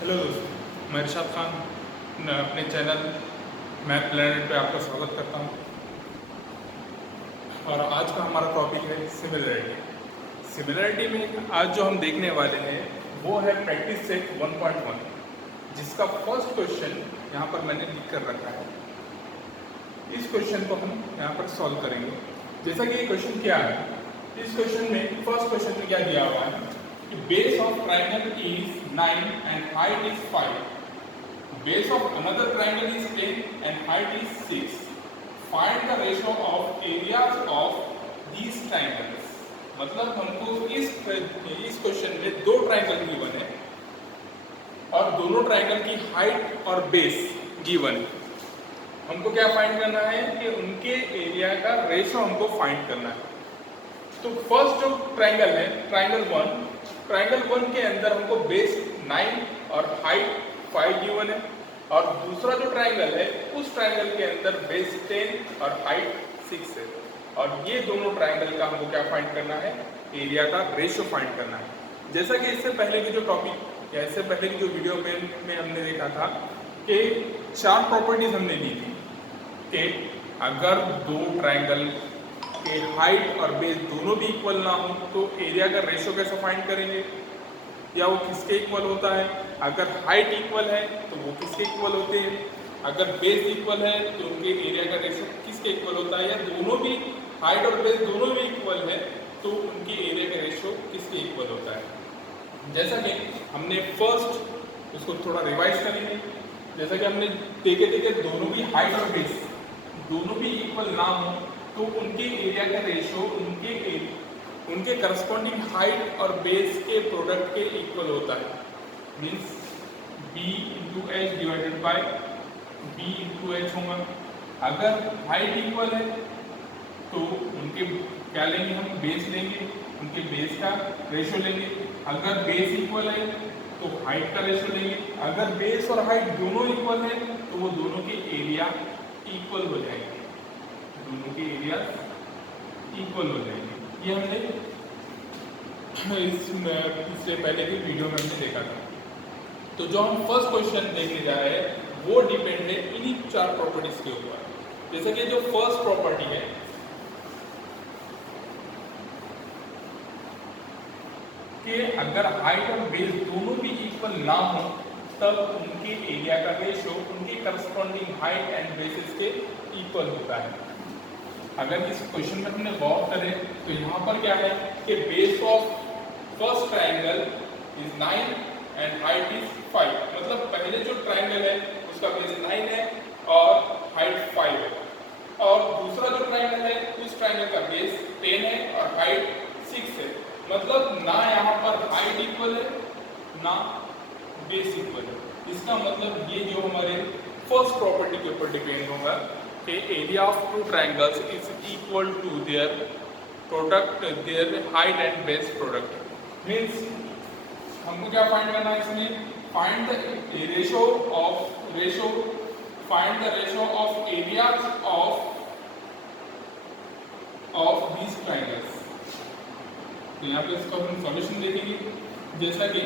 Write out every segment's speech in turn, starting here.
Hello दोस्तों, मैं इरशाद खान अपने चैनल मैथ प्लेनेट पे आपका स्वागत करता हूँ। और आज का हमारा टॉपिक है सिमिलरिटी। सिमिलरिटी में आज जो हम देखने वाले हैं वो है प्रैक्टिस सेट 1.1, जिसका फर्स्ट क्वेश्चन यहाँ पर मैंने लिख कर रखा है। इस क्वेश्चन को हम यहाँ पर सॉल्व करेंगे। जैसा कि ये क्वेश्चन क्या है, इस क्वेश्चन में फर्स्ट क्वेश्चन में क्या दिया हुआ है कि base of triangle is 9 and height is 5. Base of another triangle is 10 and height is 6. Find the ratio of areas of these triangles. मतलब हमको इस क्वेश्चन में दो ट्राइंगल गिवन है और दोनों ट्राइंगल की हाइट और बेस गिवन है। हमको क्या फाइंड करना है कि उनके एरिया का रेशो हमको फाइंड करना है। तो फर्स्ट जो ट्राइंगल है ट्राइंगल वन के अंदर हमको बेस 9 और हाइट 5 गिवन है, और दूसरा जो ट्राइंगल है उस ट्राइंगल के अंदर बेस 10 और हाइट 6 है, और ये दोनों ट्राइंगल का हमको क्या फाइंड करना है, एरिया का रेशियो फाइंड करना है। जैसा कि इससे पहले की जो टॉपिक या इससे पहले की जो वीडियो में हमने देखा था कि 4 प्रॉपर्टीज हमने ली थी कि अगर दो ट्राइंगल के हाइट और बेस दोनों भी इक्वल ना हो तो एरिया का रेशियो कैसे फाइंड करेंगे, या वो किसके इक्वल होता है। अगर हाइट इक्वल है तो वो किसके इक्वल होते हैं, अगर बेस इक्वल है तो उनके एरिया का रेशियो किसके इक्वल होता है, या दोनों भी हाइट और बेस दोनों भी इक्वल है तो उनके एरिया का रेशियो किसके इक्वल होता है। जैसा कि हमने फर्स्ट उसको थोड़ा रिवाइज करेंगे। जैसा कि हमने देखे दोनों भी हाइट और बेस दोनों भी इक्वल ना हो तो उनके एरिया का रेशियो उनके करस्पॉन्डिंग हाइट और बेस के प्रोडक्ट के इक्वल होता है। Means b into H divided by b into H होगा। अगर हाइट इक्वल है तो उनके क्या लेंगे, हम बेस लेंगे, उनके बेस का रेशियो लेंगे। अगर बेस इक्वल है तो हाइट का रेशियो लेंगे। अगर बेस और हाइट दोनों इक्वल है तो वो दोनों के एरिया इक्वल हो जाएंगे, दोनों के एरिया इक्वल हो जाएंगे। ये हमने इससे पहले की वीडियो में हमने देखा था। तो जो हम फर्स्ट क्वेश्चन देखने जा रहे हैं वो डिपेंड है इन्हीं 4 प्रॉपर्टीज के ऊपर। जैसे कि जो फर्स्ट प्रॉपर्टी है कि अगर हाइट और बेस दोनों भी इक्वल ना हो तब उनके एरिया का रेशियो उनके करस्पॉन्डिंग हाइट एंड बेसिस के इक्वल होता है। अगर इस क्वेश्चन में हमने गौर करें तो यहाँ पर क्या है कि base of first triangle is 9 and height is 5। मतलब पहले जो ट्राइंगल है उसका बेस 9 है और हाइट 5 है, और दूसरा जो ट्राइंगल है उस ट्राइंगल का बेस 10 है और हाइट 6 है। मतलब ना यहाँ पर हाइट इक्वल है ना बेस इक्वल है। इसका मतलब ये जो हमारे फर्स्ट प्रॉपर्टी के ऊपर डिपेंड होगा कि area of two triangles is equal to their product, their height and base product. Means हमको क्या फाइंड करना है इसमें, find the ratio of areas of these triangles. तो यहाँ पे इसका हम सॉल्यूशन देखेंगे। जैसा कि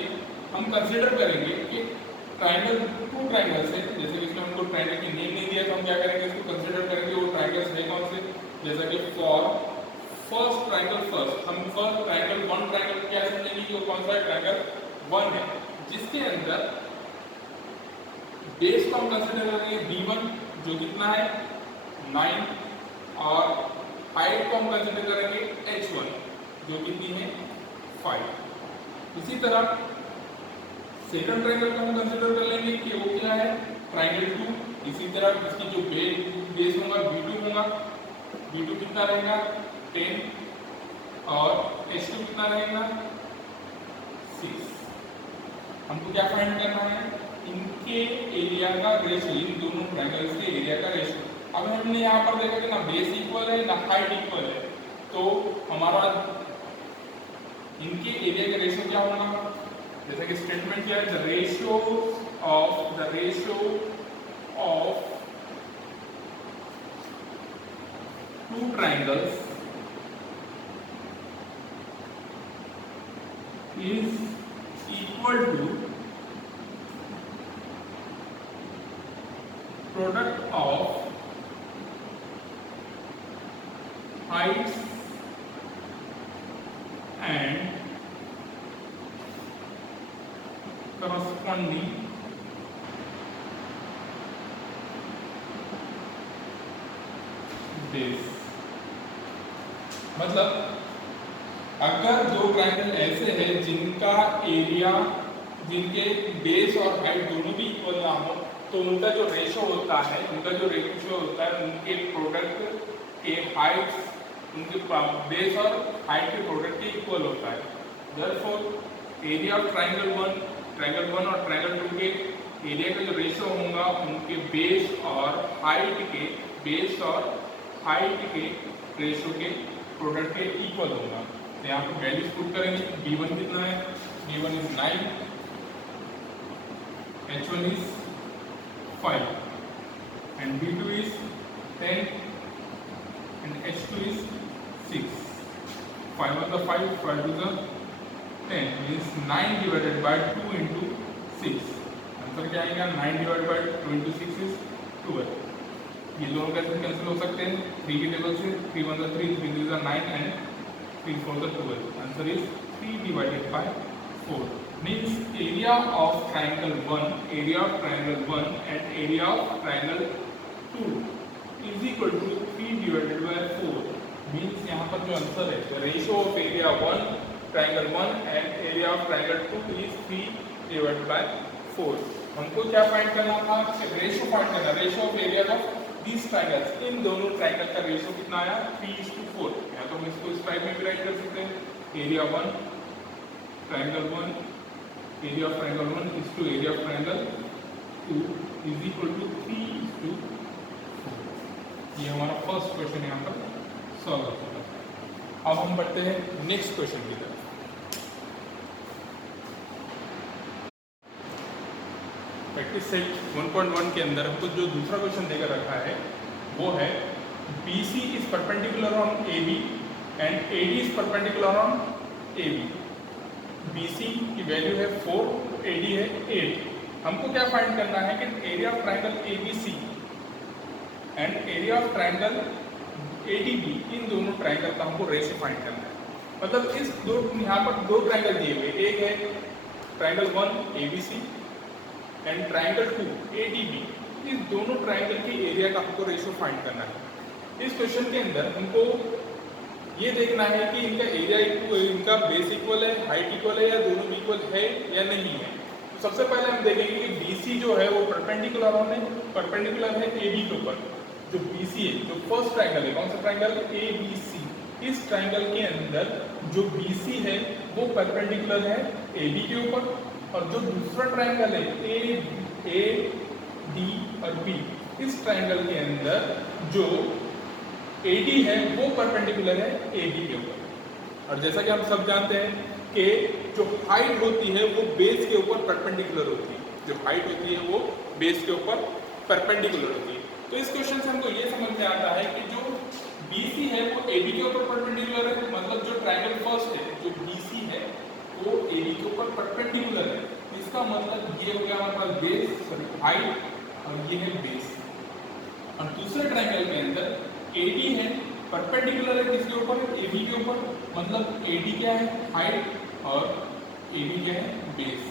हम कंसीडर करेंगे कि ट्राइंगल 2 ट्राइंगल्स है, जैसे कि इसमें हमको ट्राइंगल की नेम नहीं दिया तो हम क्या करेंगे, इसको कंसीडर करेंगे वो ट्राइंगल्स है कौन से। जैसा कि फॉर फर्स्ट ट्राइंगल फर्स्ट, हम फर्स्ट ट्राइंगल 1 ट्राइंगल क्या समझेंगे कि वो कौन सा ट्राइंगल 1 है, जिसके अंदर बेस को हम कंसीडर करेंगे b1 जो कितना है 9, और हाइट को हम कंसीडर करेंगे h1 जो कितनी है 5। इसी तरह सेकंड ट्राइंगल को हम कंसीडर कर लेंगे कि वो क्या है ट्राइंगल 2। इसी तरह इसकी जो बेस होगा b2 होगा, b2 कितना रहेगा 10, और h2 कितना रहेगा 6। हमको क्या फाइंड करना है, इनके एरिया का रेशियो, इन दोनों ट्राइंगल्स के एरिया का रेशियो। अब हमने यहाँ पर देखा कि ना बेस इक्वल है ना हाइट इक्वल है, तो हमारा इनके एरिया का रेशियो क्या होगा। जैसे कि स्टेटमेंट क्या है, the ratio of two triangles is equal to product of Heights and corresponding base. मतलब अगर दो ट्राइंगल ऐसे हैं जिनका एरिया, जिनके बेस और हाइट दोनों भी इक्वल ना हो, तो उनका जो रेशो होता है, उनके प्रोडक्ट के हाइट्स, उनके बेस और हाइट के प्रोडक्ट के इक्वल होता है। देयरफॉर एरिया ऑफ ट्राइंगल 1 और ट्राइंगल 2 के एरिया का जो रेशो होगा उनके बेस और हाइट के रेशो के प्रोडक्ट के इक्वल होगा। तो यहाँ पर वैल्यूज पुट करेंगे। b1 कितना है? b1 is 9, h1 is 5 and b2 is 10 and h2 is 6। 5 1 the 5, 5 2 the 10 means 9 divided by 2 into 6। Answer क्या आएगा? 9 divided by 2 into 6 is 12। ये दोनों कैसे कैंसिल हो सकते हैं? 3 के टेबल से 3 1 the 3, 3 2 the 9 and 3 4 the 12। Answer is 3 divided by 4 means area of triangle 1 and area of triangle 2 is equal to 3 divided by 4 means यहाँ पर जो आंसर है, the ratio of area 1 triangle 1 and area of triangle 2 is 3 divided by 4। हमको क्या find करना था? Ratio find करना, ratio of area of these triangles। इन दोनों ट्राइंगल का रेशियो कितना आया? 3:4। या तो हम इसको इस टाइप में भी राइट कर सकते हैं, area 1 triangle 1 area of triangle 1 is to area of triangle 2 is equal to 3:4। ये हमारा फर्स्ट क्वेश्चन यहाँ पर सॉल्व हो चुका है। अब हम बढ़ते हैं नेक्स्ट क्वेश्चन की तरफ। प्रैक्टिस सेट 1.1 के अंदर हमको जो दूसरा क्वेश्चन देकर रखा है वो है BC is perpendicular on AB and AD is perpendicular on AB। BC की वैल्यू है 4, AD है 8। हमको क्या फाइंड करना है कि area of triangle ABC and area of triangle ADB, इन दोनों ट्राइंगल का हमको रेशियो फाइंड करना है। मतलब इस यहाँ पर दो ट्राइंगल दिए हुए, एक है triangle 1 ABC and triangle 2 ADB। इस दोनों ट्राइंगल के एरिया का हमको रेशियो फाइंड करना है। इस क्वेश्चन के अंदर हमको ये देखना है कि इनका एरिया इनका बेस इक्वल है, हाइट इक्वल है या दोनों इक्वल है या नहीं है। तो सबसे पहले हम देखेंगे कि BC जो है वो परपेंडिकुलर है AB के ऊपर। जो BC है, जो फर्स्ट ट्राइंगल है, कौन सा ट्राइंगल? ABC। इस ट्राइंगल के अंदर जो BC है वो परपेंडिकुलर है AB के ऊपर, और जो दूसरा ट्राइंगल है AD और B, इस ट्राइंगल के अंदर जो AD है वो परपेंडिकुलर है AB के ऊपर। और जैसा कि हम सब जानते हैं कि जो हाइट होती है वो बेस के ऊपर परपेंडिकुलर होती है, जो हाइट होती है वो बेस के ऊपर परपेंडिकुलर होती है। तो इस क्वेश्चन से हमको ये समझ में आता है कि जो BC है वो AB के ऊपर परपेंडिकुलर है, मतलब जो ट्राइंगल फर्स्ट है, जो BC है वो AB के ऊपर परपेंडिकुलर है। इसका मतलब ये हो गया हमारे पास बेस, सॉरी हाइट, और ये है बेस। और दूसरे ट्राइंगल के अंदर AD है, परपेंडिकुलर है किसके ऊपर? AB के ऊपर, मतलब AD क्या है? हाइट, और AB क्या है? बेस।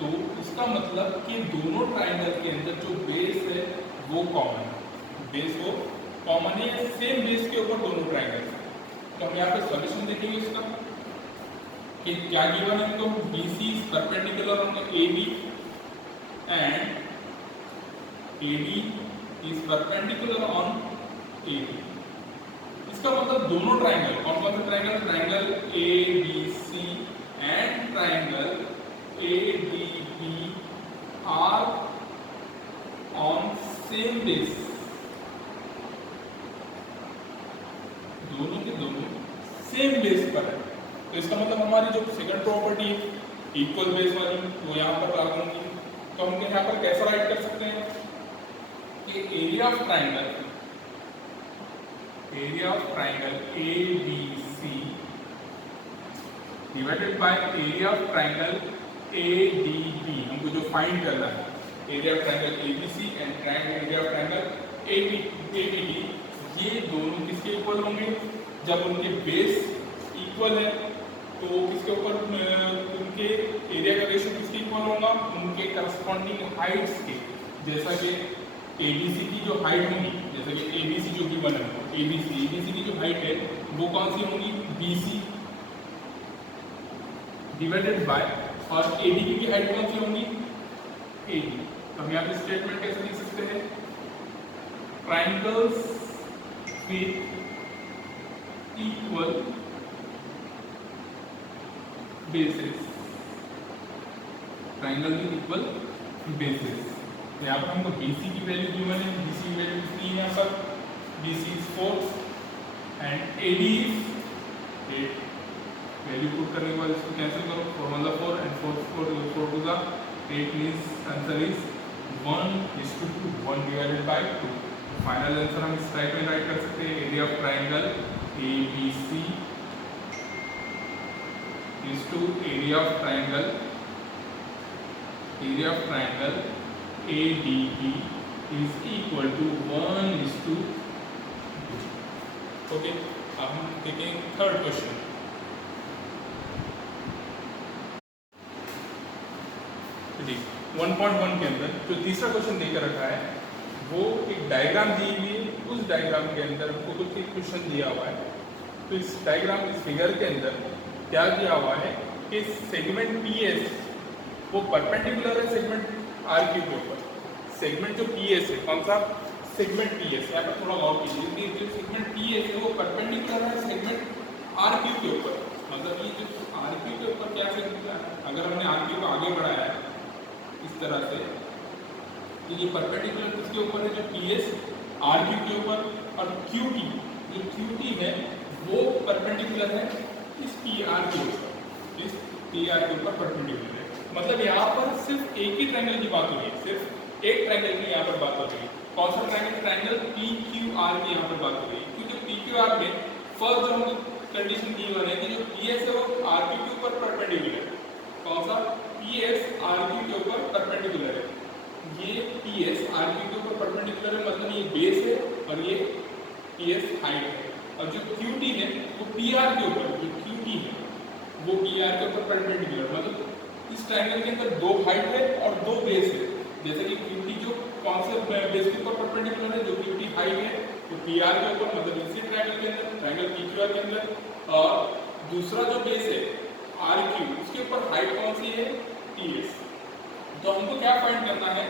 तो इसका मतलब कि दोनों ट्राइंगल के अंदर जो बेस है वो कॉमन है, बेस वो कॉमन है, सेम बेस के ऊपर दोनों ट्राइंगल। तो हम यहाँ पे सॉल्यूशन देखेंगे इसका कि क्या गिवन है हमको? BC is perpendicular on AB and AD is perpendicular on AB। इसका मतलब दोनों ट्राइंगल, कौन कौन से triangle? Triangle ABC and triangle ADB are on same base. दोनों के दोनों सेम बेस पर है। तो इसका मतलब हमारी जो सेकंड प्रॉपर्टी इक्वल बेस वाली वो यहाँ पर लागू होगी। तो हम यहाँ पर कैसा राइट कर सकते हैं कि area of triangle ABC divided by area of triangle ADB, हमको जो फाइंड करना है, area of triangle ABC and area of triangle ABD, ये दोनों किसके इक्वल होंगे? जब उनके बेस इक्वल है तो किसके ऊपर उनके एरिया का रेशियो किसके इक्वल होगा? उनके करस्पॉन्डिंग हाइट्स के। जैसा कि ABC की जो हाइट होगी, जैसा कि ABC जो गिवन है, ABC की जो हाइट है वो कौन सी होगी? BC डिवाइडेड बाय, और AD की हाइट कौन सी होगी? AD। तो हम यहाँ पे स्टेटमेंट कैसे लिख सकते हैं? Triangles with equal basis, triangle with equal basis. यहाँ पर हमको BC की वैल्यू गिवन है, BC की वैल्यू कितनी है यहाँ पर? BC is 4 and AD is 8। Value put करने के बाद इसको कैंसिल करो, 4 1 4 and 4 2 8 means answer is 1:2, 1 divided by 2। Final answer हम इस टाइप में राइट कर सकते हैं, area of triangle ABC is to area of triangle ADB is equal to 1:2। Okay, अब हम देखेंगे थर्ड क्वेश्चन। जी 1.1 के अंदर जो तीसरा क्वेश्चन देकर रखा है वो एक डायग्राम दी हुई है। उस डायग्राम के अंदर हमको कुछ एक क्वेश्चन दिया हुआ है। तो इस डायग्राम, इस फिगर के अंदर क्या दिया हुआ है कि सेगमेंट PS वो परपेंडिकुलर है सेगमेंट RQ के ऊपर। सेगमेंट जो PS है, कौन सा सेगमेंट PS, यहाँ पर थोड़ा गौर कीजिए, जो सेगमेंट PS है वो परपेंडिकुलर है सेगमेंट RQ के ऊपर। मतलब ये जो RQ के ऊपर क्या सेगमेंट है, अगर हमने RQ को आगे बढ़ाया है इस तरह से, तो ये परपेंडिकुलर किसके ऊपर है? जो PS RQ के ऊपर, और QT जो QT है वो परपेंडिकुलर है इस PR के ऊपर, इस PR के ऊपर परपेंडिकुलर है। मतलब यहाँ पर सिर्फ एक ही ट्रायंगल की बात हो रही है, सिर्फ एक ट्रायंगल की यहाँ पर बात हो रही है। कौन सा ट्रायंगल? ट्रायंगल PQR की यहाँ पर बात हो रही है, क्योंकि PQR में फर्स्ट जो हम कंडीशन दी हुई है कि जो PS है वो RQ के ऊपर परपेंडिकुलर है। कौन सा? PS RQ के ऊपर परपेंडिकुलर है। ये PS RQ के ऊपर परपेंडिकुलर है, मतलब ये बेस है और ये PS हाइट है। और जो QT है वो PR के ऊपर, जो QT है वो PR के ऊपर परपेंडिकुलर, मतलब इस ट्रायंगल के अंदर दो हाइट है और दो बेस है। जैसे कि QT जो कौन से बेस के ऊपर परपेंडिकुलर है? जो QT हाइट है वो PR के ऊपर, मतलब इसी ट्रायंगल के अंदर, ट्रायंगल PQR के अंदर। और दूसरा जो बेस है RQ, उसके ऊपर हाइट कौन सी है? TS। तो हमको क्या फाइंड करना है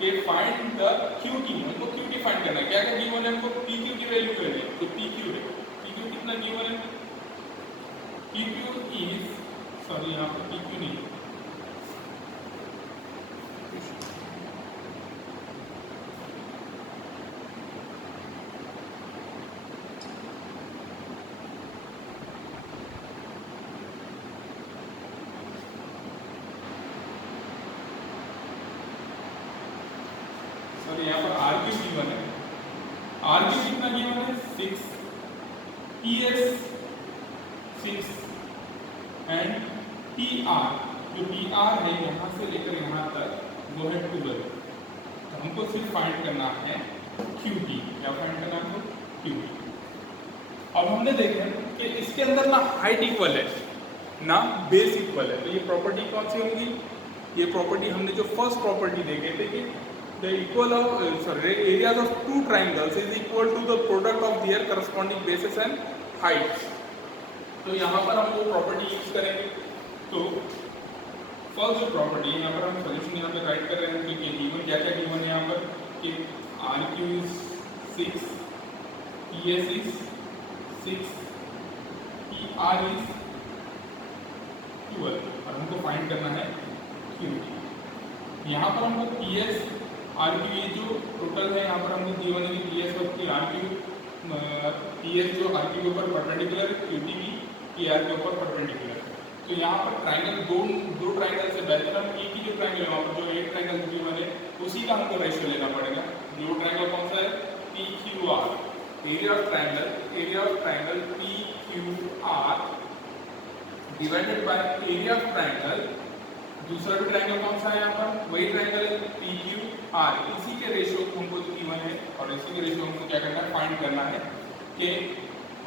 कि फाइंड द QT, हमको QT फाइंड करना है। क्या क्या गिवन है? हमको PQ की वैल्यू करनी है। तो PQ है, PQ कितना गिवन है? PQ इज, सॉरी यहाँ पर PQ नहीं, यहाँ पर RQ गिवन है। RQ कितना गिवन है? 6, PS 6 एंड PR, जो PR है यहाँ से लेकर यहाँ तक वो है 12। तो हमको सिर्फ फाइंड करना है QT। क्या फाइंड करना है हमको? QT। अब हमने देखा कि इसके अंदर ना हाइट इक्वल है ना बेस इक्वल है, तो ये प्रॉपर्टी कौन सी होगी? ये प्रॉपर्टी हमने जो फर्स्ट प्रॉपर्टी देखे थे कि the equal of areas of two triangles is equal to the product of their corresponding bases and heights। तो यहाँ पर हम वो प्रॉपर्टी यूज करेंगे। तो फर्स्ट जो प्रॉपर्टी यहाँ पर हम सोल्यूशन यहाँ पे राइट कर रहे हैं कि गिवन क्या क्या गिवन है यहाँ पर कि RQ is 6, PS is 6, PR is 12 और हमको फाइंड करना है QT। यहाँ पर हमको PS RQ ये जो टोटल है यहाँ पर हमको गिवन है कि PS और RQ, PS जो RQ के ऊपर परपेंडिकुलर है, QT भी PR के ऊपर परपेंडिकुलर है। तो यहाँ पर ट्राइंगल दो ट्राइंगल से बेहतर हम एक ही जो ट्राइंगल है वहाँ पर जो एक ट्राइंगल गिवन है उसी का हमको रेशियो लेना पड़ेगा। जो ट्राइंगल कौन सा है? PQR, area of triangle PQR divided by area of triangle दूसरा भी ट्रायंगल कौन सा है यहाँ पर, वही ट्रायंगल है पी क्यू आर, इसी के रेशियो को हमको गिवन है और इसी के रेशियो हमको क्या करना है, फाइंड करना है कि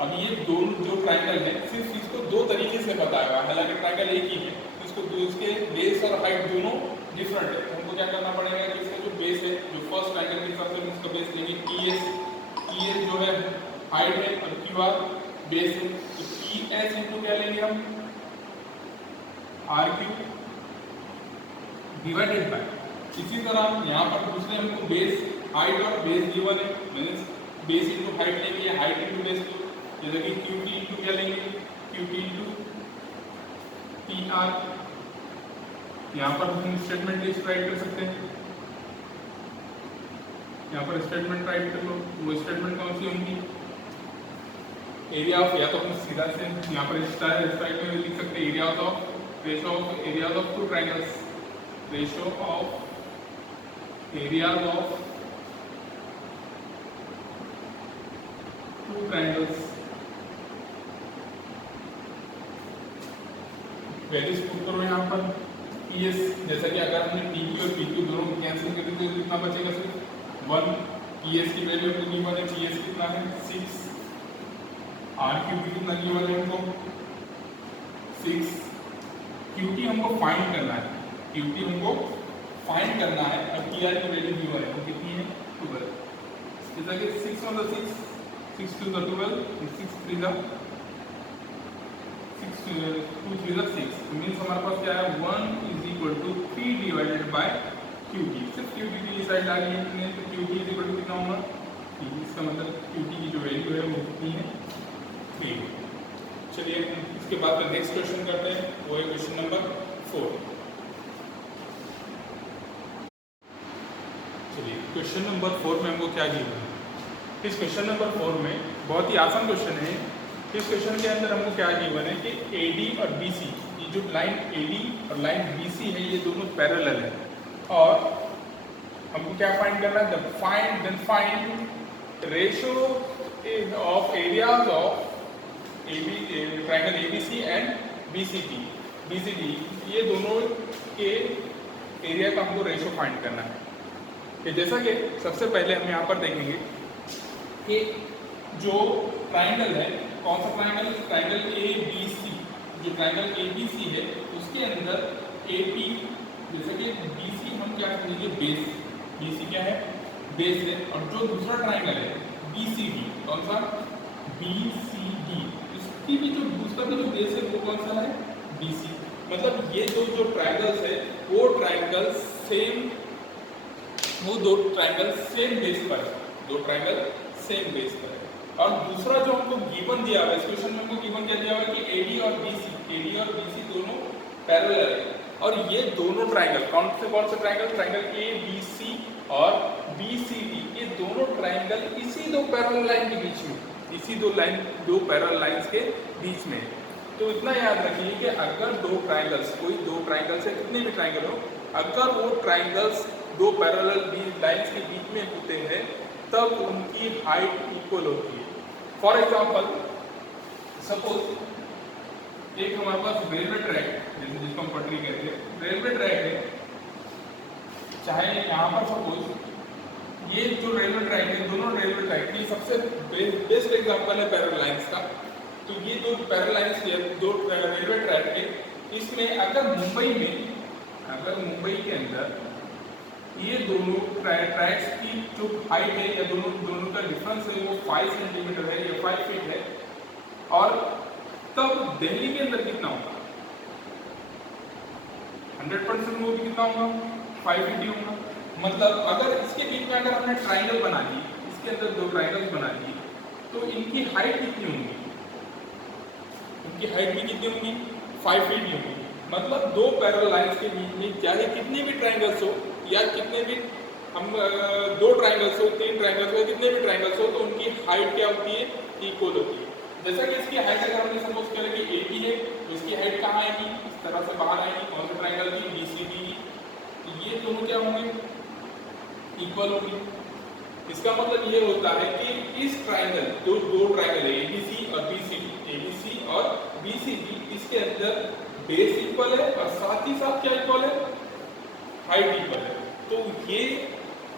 अब ये दोनों जो ट्रायंगल है सिर्फ इसको दो तरीके से बताया हुआ है, हालांकि ट्रायंगल एक ही है, इसको इसके बेस और हाइट दोनों डिफरेंट है। तो हमको क्या करना पड़ेगा कि इसका जो बेस है, जो फर्स्ट ट्रायंगल के हिसाब से हम इसका बेस लेंगे पी एस जो है हाइट है और क्यू आर बेस है, तो पी एस इंटू क्या लेंगे हम आर क्यू डिवाइडेड बाय, इसी तरह यहाँ पर दूसरे हमको बेस हाइट और बेस गिवन है, मींस बेस इंटू हाइट लेंगे, हाइट इंटू बेस, जैसे कि क्यू टी इंटू क्या लेंगे, Q T into P R. यहाँ पर हम स्टेटमेंट लिस्ट राइट कर सकते हैं, यहाँ पर स्टेटमेंट राइट कर लो, वो स्टेटमेंट कौन सी होंगी, एरिया ऑफ, या तो हम सीधा से यहाँ पर स्टाइल में लिख सकते हैं area of ratio of areas of two triangles, ratio of areas of two triangles, values put करो यहाँ पर पी एस, जैसा कि अगर हमने पी क्यू और पी क्यू दोनों को कैंसिल कर देते तो कितना बचेगा, सिर्फ 1, पी एस की वैल्यू हमको गिवन है, पी एस कितना है 6, आर क्यू भी कितना गिवन है हमको 6, क्यू टी हमको फाइंड करना है, क्यू टी हमको फाइंड करना है और पी आर की वैल्यू गिवन है, तो कितनी है 12, जैसा कि 6 on the 6, 6 to the 12, 6 3 the 6 2 3 the 6, means हमारे पास क्या है 1 is equal to 3 divided by Q T, सिर्फ क्यू टी की साइड डाली है तो Q T is equal to कितना होगा, इसका मतलब क्यू टी की जो वैल्यू है वो कितनी है 3। चलिए इसके बाद का नेक्स्ट क्वेश्चन करते हैं, वो है क्वेश्चन नंबर 4। चलिए क्वेश्चन नंबर 4 में हमको क्या गिवन है, इस क्वेश्चन नंबर 4 में बहुत ही आसान क्वेश्चन है। इस क्वेश्चन के अंदर हमको क्या गिवन है कि AD और BC, ये जो लाइन AD और लाइन BC है ये दोनों पैरेलल है और हमको क्या फाइंड करना है, find ratio of areas of triangle ABC and BCD, ये दोनों के एरिया का हमको रेशियो फाइंड करना है। कि जैसा कि सबसे पहले हम यहाँ पर देखेंगे कि जो ट्रायंगल है, कौन सा ट्रायंगल, ट्रायंगल ABC, जो ट्रायंगल ABC है उसके अंदर AP, जैसे कि BC हम क्या समझेंगे बेस, BC क्या है बेस है, और जो दूसरा ट्रायंगल है BCD, कौन सा BCD, इसकी भी जो दूसरा भी जो बेस है वो कौन सा है BC, मतलब ये जो ट्रायंगल्स है वो ट्रायंगल सेम, वो दो ट्रायंगल सेम बेस पर है, दो ट्रायंगल सेम बेस पर है। और दूसरा जो हमको गिवन दिया हुआ है इस क्वेश्चन में, हमको गिवन क्या दिया हुआ है कि AD और BC दोनों पैरेलल है और ये दोनों ट्रायंगल कौन से ट्रायंगल, ट्रायंगल ABC और BCD, ये दोनों ट्रायंगल इसी दो पैरेलल लाइन के बीच में, इसी दो पैरेलल लाइंस के बीच में। तो इतना याद रखिए कि अगर दो ट्रायंगल्स, कोई दो ट्रायंगल्स है, कितने भी ट्रायंगल हो, अगर वो ट्रायंगल्स दो पैरेलल लाइंस के बीच में होते हैं तब उनकी हाइट इक्वल होती है। फॉर एग्जांपल सपोज एक हमारे पास रेलवे ट्रैक, जिसको हम पटरी कहते हैं, रेलवे ट्रैक है, चाहे यहाँ पर सपोज ये जो रेलवे ट्रैक है, दोनों रेलवे ट्रैक की सबसे बेस्ट एग्जांपल है पैरेलल लाइंस का। तो ये दो पैरेलल लाइंस के दो रेलवे ट्रैक है, इसमें अगर मुंबई के अंदर ये दोनों ट्रैक्स की जो हाइट है या दोनों का डिफरेंस है वो 5 सेंटीमीटर है या 5 फीट है, और तब दिल्ली के अंदर कितना होगा, 100% वो भी कितना होगा 5 फीट ही होगा। मतलब अगर इसके बीच में अगर हमने ट्रायंगल बना दी, इसके अंदर दो ट्रायंगल्स बना दिए, तो इनकी हाइट कितनी होगी, इनकी हाइट भी कितनी होगी 5 फीट ही होगी। मतलब दो पैरेलल लाइंस के बीच में चाहे कितने भी ट्रायंगल्स हो या कितने भी हम दो ट्रायंगल्स हो, 3 ट्रायंगल्स हो, कितने भी ट्रायंगल्स हो, तो उनकी हाइट क्या होती है, इक्वल होती है। जैसा कि इसकी हाइट अगर हमने सपोज करें कि AP है तो इसकी हाइट कहाँ आएगी, इस तरह से बाहर आएगी, कौन से ट्रायंगल की, BCD, तो ये दोनों क्या होंगे, इक्वल होंगे। इसका मतलब ये होता है कि इस ट्रायंगल, दो ट्रायंगल है ABC और BCD, इसके अंदर बेस इक्वल है और साथ ही साथ क्या इक्वल है, हाइट इक्वल है। तो ये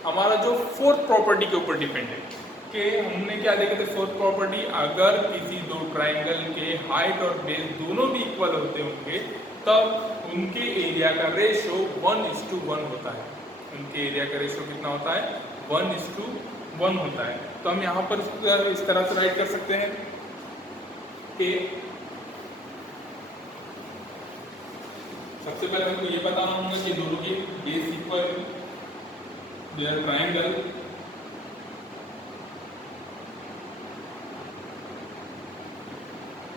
हमारा जो फोर्थ प्रॉपर्टी के ऊपर डिपेंड है कि हमने क्या देखे थे फोर्थ प्रॉपर्टी, अगर किसी दो ट्राइंगल के हाइट और बेस दोनों भी इक्वल होते होंगे तब उनके एरिया का रेशो 1:1 होता है। उनके एरिया का रेशो कितना होता है, 1:1 होता है। तो हम यहाँ पर इस तरह से राइट कर सकते हैं कि सबसे पहले हमको ये बताना होगा कि दोनों के base equal, their triangle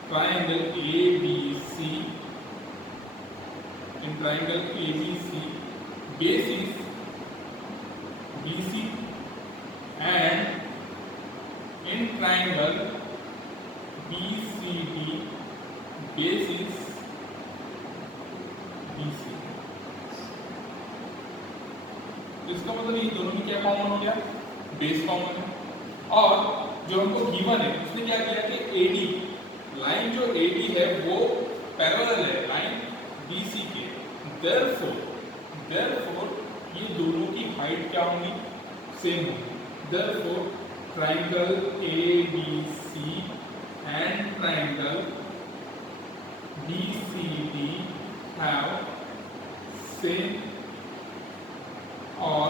ABC, in triangle ABC base is BC and in triangle BCD base is BC। इसका मतलब ये दोनों में क्या कॉमन हो गया, बेस कॉमन है। और जो हमको गिवन है उसने क्या किया कि AD लाइन जो AD है वो पैरेलल है लाइन BC के, therefore ये दोनों की हाइट क्या होगी, सेम होगी। therefore triangle ABC and triangle BCD have same और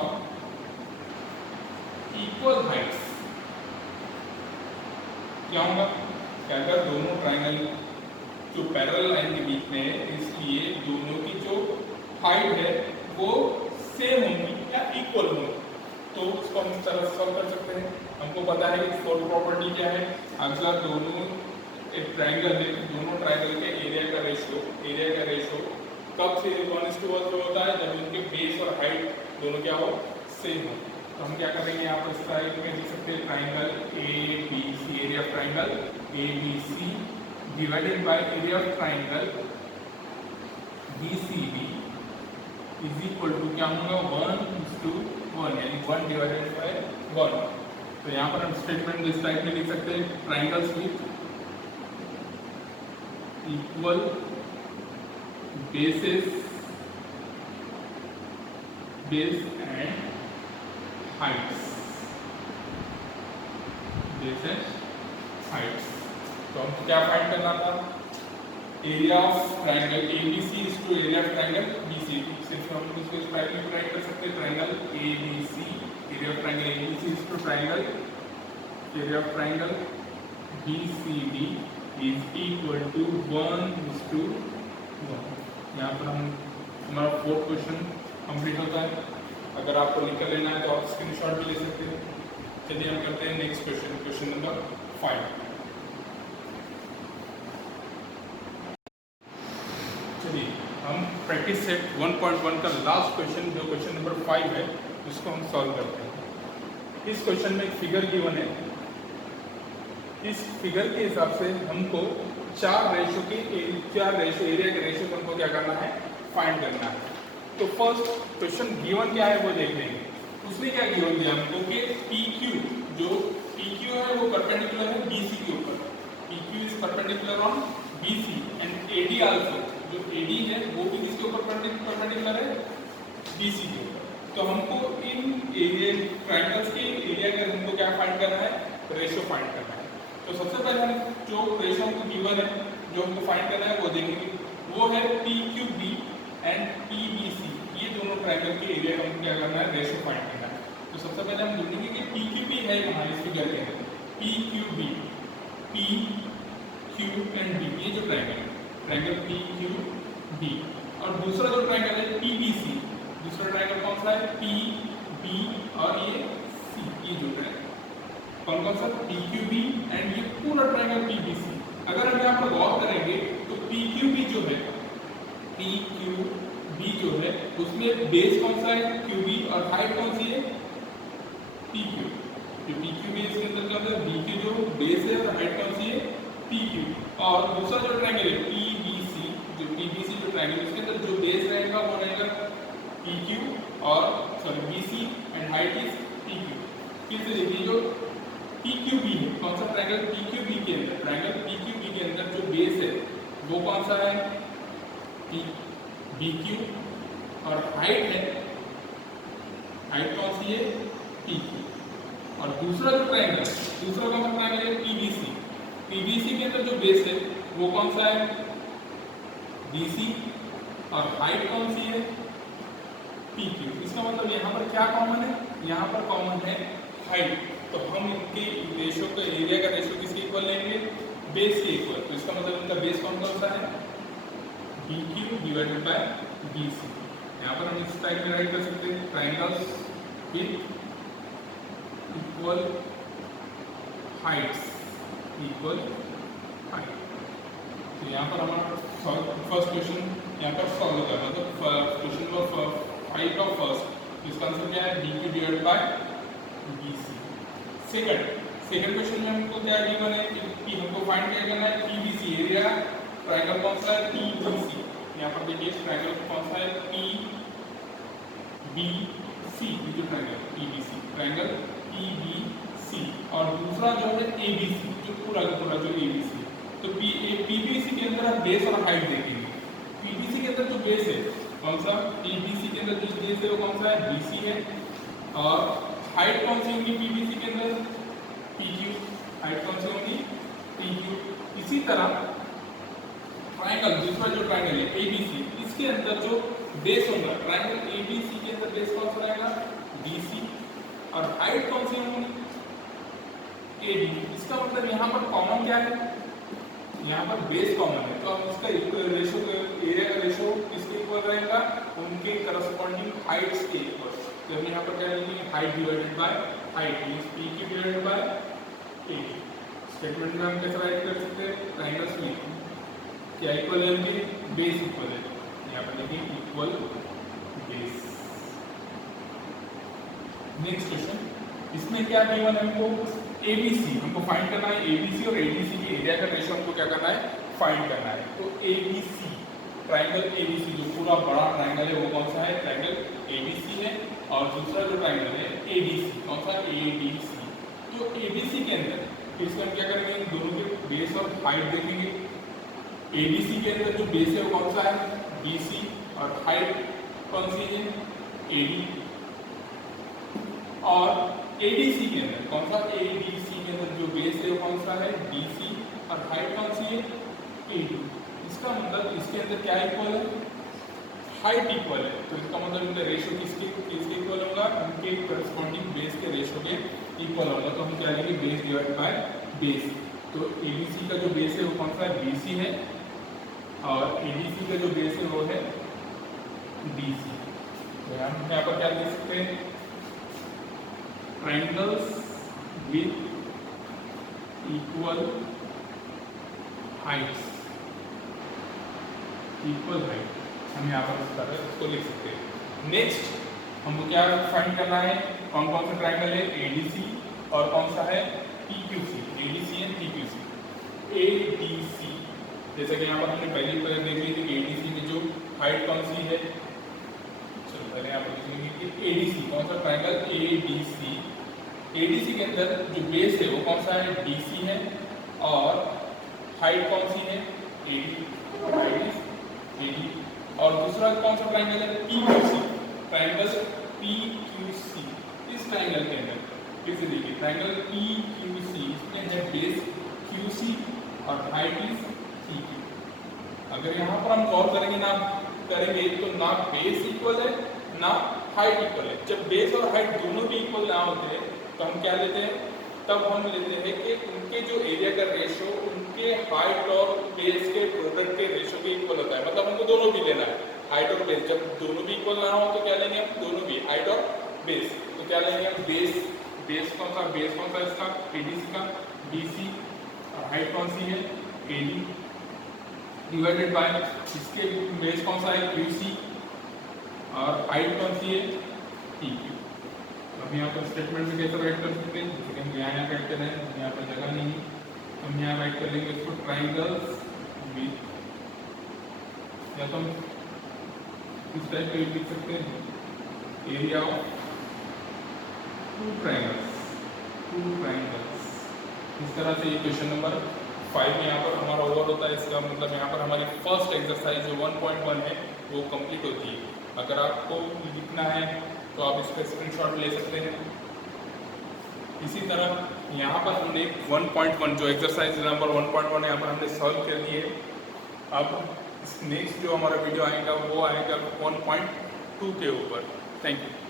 इक्वल हाइट्स। क्या होगा, अगर दोनों ट्राइंगल जो पैरेलल लाइन के बीच में है इसलिए दोनों की जो हाइट है वो सेम होंगी या इक्वल होंगी। तो उसको हम इस तरह सॉल्व कर सकते हैं। हमको पता है कि फोर्थ प्रॉपर्टी क्या है, अगर दोनों एक ट्राइंगल है, दोनों ट्राइंगल के एरिया का रेशो कब से 1:1 होता है, जब उनके बेस और हाइट दोनों क्या हो, सेम हो। तो हम क्या करेंगे, यहाँ पर स्लाइड में लिख सकते हैं triangle ABC, area of triangle ABC divided by area of triangle BCD is equal to क्या होगा, 1:1, यानी 1 डिवाइडेड बाय 1। तो यहाँ पर हम स्टेटमेंट इस टाइप में लिख सकते हैं, triangles with equal bases base and heights, base and heights. तो हमको क्या फाइंड करना था, area of triangle ABC is to area of triangle BCD। सिर्फ हम इसको इस टाइप में राइट कर सकते हैं, triangle ABC, area of triangle ABC is to triangle area of triangle BCD is equal to 1:1। यहाँ पर हम हमारा फोर्थ क्वेश्चन कंप्लीट होता है। अगर आपको लिख कर लेना है तो आप स्क्रीनशॉट भी ले सकते हैं। चलिए हम करते हैं नेक्स्ट क्वेश्चन, क्वेश्चन नंबर 5। चलिए हम प्रैक्टिस सेट 1.1 का लास्ट क्वेश्चन जो क्वेश्चन नंबर 5 है उसको हम सॉल्व करते हैं। इस क्वेश्चन में एक फिगर गिवन है। इस फिगर के हिसाब से हमको चार रेशो एरिया के रेशो को हमको क्या करना है, फाइंड करना है। तो फर्स्ट क्वेश्चन गिवन क्या है वो देख लेंगे। उसने क्या गिवन दिया हमको कि PQ, जो PQ है वो परपेंडिकुलर है BC के ऊपर, PQ is perpendicular on BC and AD also, जो AD है वो भी किसके ऊपर परपेंडिकुलर है, BC के ऊपर। तो हमको इन एरिया ट्राइंगल्स के एरिया का हमको क्या फाइंड करना है, रेशो फाइंड करना है। तो सबसे पहले हम जो रेशो हमको गिवन है जो हमको फाइंड करना है वो देखेंगे, वो है PQB एंड PBC। ये दोनों ट्राइंगल के एरिया का हमको क्या करना है, रेशो फाइंड करना है। तो सबसे पहले हम ढूंढेंगे कि PQB है कहाँ, इस फिगर के अंदर PQB, PQ एंड B, ये जो ट्राइंगल है ट्राइंगल PQB। और दूसरा जो ट्राइंगल है PBC, दूसरा ट्राइंगल कौन सा है, PB और ये C, ये जो ट्राइंगल कौन सा, PQB एंड ये पूरा ट्राइंगल PBC। अगर हम यहाँ पर गौर करेंगे तो PQB जो है, PQB जो है उसमें बेस कौन सा है, QB, और हाइट कौन सी है, PQ। जो PQB इसके अंदर क्या होता है, BQ जो बेस है और हाइट कौन सी है, PQ। और दूसरा जो ट्राइंगल है PBC, जो PBC जो ट्राइंगल उसके अंदर जो बेस रहेगा वो रहेगा PQ और BC and height is PQ। फिर से देखिए जो PQB है, कौन सा ट्राइंगल, PQB के अंदर, ट्राइंगल PQB के अंदर जो बेस है वो कौन सा है, बी क्यू, और हाइट है, हाइट कौन सी है, पी क्यू। और दूसरा जो ट्रायंगल, दूसरा कौन सा ट्रायंगल है, पीबीसी। पीबीसी के अंदर जो बेस है वो कौन सा है, बीसी, और हाइट कौन सी है, पी क्यू। इसका मतलब यहाँ पर क्या कॉमन है, यहाँ पर कॉमन है हाइट। तो हम इनके रेशो का, एरिया का रेशो किसके इक्वल लेंगे, बेस के इक्वल। तो इसका मतलब इनका बेस कौन सा है, B Q divided by B C. यहाँ पर हम इस टाइप में राइट कर सकते हैं, triangles with equal Heights, equal height. तो यहाँ पर हमारा फर्स्ट क्वेश्चन यहाँ पर सॉल्व होगा, मतलब क्वेश्चन नंबर 5 का फर्स्ट, इसका आंसर क्या है, B Q divided by B C. Second question में हमको क्या गिवन है कि हमको फाइंड क्या करना है, पीबीसी एरिया, ट्रायंगल कौन सा है, पीबीसी। यहाँ पर देखिए ट्रायंगल कौन सा है, पीबीसी, जो ट्रायंगल पीबीसी, ट्रायंगल पीबीसी। और दूसरा जो है एबीसी, जो पूरा का पूरा जो एबीसी। तो पीबीसी के अंदर हम बेस और हाइट देखेंगे। पीबीसी के अंदर जो बेस है कौन सा, पीबीसी के अंदर जो बेस है वो कौन सा है, बीसी है। और हाइट कौन सी होगी पीबीसी के अंदर, पीक्यू, हाइट कौन सी होगी, पीक्यू। इसी तरह ट्रायंगल, दूसरा जो ट्रायंगल है एबीसी, इसके अंदर जो बेस होगा, ट्रायंगल एबीसी के अंदर बेस कौन सा रहेगा, बीसी, और हाइट कौन सी होगी, एडी। इसका मतलब यहाँ पर कॉमन क्या है, यहाँ पर बेस कॉमन है, तो हम इसका रेशो, एरिया का रेशो किसके इक्वल रहेगा, उनके करस्पॉन्डिंग हाइट्स के इक्वल। तो हम यहाँ पर क्या लेंगे, height divided by height means P Q divided bye A. Statement में हम कैसे राइट कर सकते हैं, ट्रायंगल्स में क्या इक्वल है, उनके बेस इक्वल है। यहाँ पर देखिए इक्वल बेस। नेक्स्ट क्वेश्चन, इसमें क्या गिवन है हमको, एबीसी हमको फाइंड करना है, एबीसी और एडीसी के एरिया का रेशो हमको क्या करना है, फाइंड करना है। तो एबीसी, ट्रायंगल एबीसी, जो पूरा बड़ा ट्रायंगल है वो कौन सा है, ट्रायंगल एबीसी है। और दूसरा जो ट्रायंगल है एडीसी, कौन सा, एडीसी। तो एबीसी के अंदर इसमें हम क्या करेंगे, दोनों के बेस और हाइट देखेंगे। एबीसी के अंदर जो बेस है वो कौन सा है, बीसी, और हाइट कौन सी है, एडी। और एडीसी के अंदर कौन सा, एडीसी के अंदर जो बेस है वो कौन सा है, बीसी, और हाइट कौन सी है, एडी। इसका मतलब इसके अंदर क्या इक्वल है, हाइट इक्वल है। तो इसका मतलब इनका रेशो किसके इक्वल होगा, उनके करस्पॉन्डिंग बेस के रेशो के इक्वल होगा। तो हम क्या लेंगे, बेस डिवाइड बाय बेस। तो एबीसी का जो बेस है वो कौन सा है, बीसी है, और एडीसी का जो बेस है वो है बीसी। तो हम यहाँ पर क्या लिख सकते हैं, triangles with equal Heights, equal height, हम यहाँ पर इसको लिख सकते हैं। नेक्स्ट हमको क्या फाइंड करना है, कौन कौन सा ट्रायंगल है, एडीसी, और कौन सा है, PQC. ADC and PQC. ADC जैसे कि यहाँ पर हमने पहले देख ली थी, एडीसी में जो हाइट कौन सी है, चलो पहले यहाँ पर लिखेंगे कि एडीसी कौन सा, ट्रायंगल एडीसी। एडीसी के अंदर जो बेस है वो कौन सा है, डीसी है, और हाइट कौन सी है, एडी, एडी। और दूसरा कौन सा ट्रायंगल है, पीक्यूसी, ट्रायंगल पीक्यूसी। इस ट्रायंगल के अंदर फिर से देखिए, ट्रायंगल पीक्यूसी, इसमें है बेस क्यूसी और हाइट इज पीक्यू। अगर यहाँ पर हम गौर करेंगे ना करेंगे तो ना बेस इक्वल है ना हाइट इक्वल है। जब बेस और हाइट दोनों भी इक्वल ना होते हैं तो हम क्या लेते हैं, तब हम लेते हैं कि उनके जो एरिया का रेशो उनके हाइट और बेस के प्रोडक्ट के रेशो के इक्वल होता है। मतलब हमको दोनों भी लेना है, हाइट और बेस। जब दोनों भी इक्वल ना हो तो क्या लेंगे हम, दोनों भी हाइट और बेस। तो क्या लेंगे हम, बेस, बेस कौन सा, बेस कौन सा इसका, एडीसी का, बीसी, और हाइट कौन सी है, एडी, डिवाइडेड बाय इसके बेस कौन सा है, क्यूसी, और हाइट कौन सी है, पीक्यू। अब यहाँ पर स्टेटमेंट में कैसे राइट कर सकते हैं, जैसे कि हम यहाँ राइट कर रहे हैं, यहाँ पर जगह नहीं, हम यहाँ राइट कर लेंगे इसको, ट्रायंगल्स विथ, या तो हम इस टाइप का लिख सकते हैं, एरिया ऑफ टू ट्रायंगल्स, इस तरह से ये क्वेश्चन नंबर 5 में यहाँ पर हमारा ओवर होता है। इसका मतलब यहाँ पर हमारी फर्स्ट एक्सरसाइज जो 1.1 है वो कंप्लीट होती है। अगर आपको लिखना है तो आप इसका स्क्रीनशॉट ले सकते हैं। इसी तरह यहाँ पर हमने 1.1 जो एक्सरसाइज नंबर 1.1 यहाँ पर हमने सॉल्व कर लिए। अब नेक्स्ट जो हमारा वीडियो आएगा वो आएगा 1.2 के ऊपर। Thank you.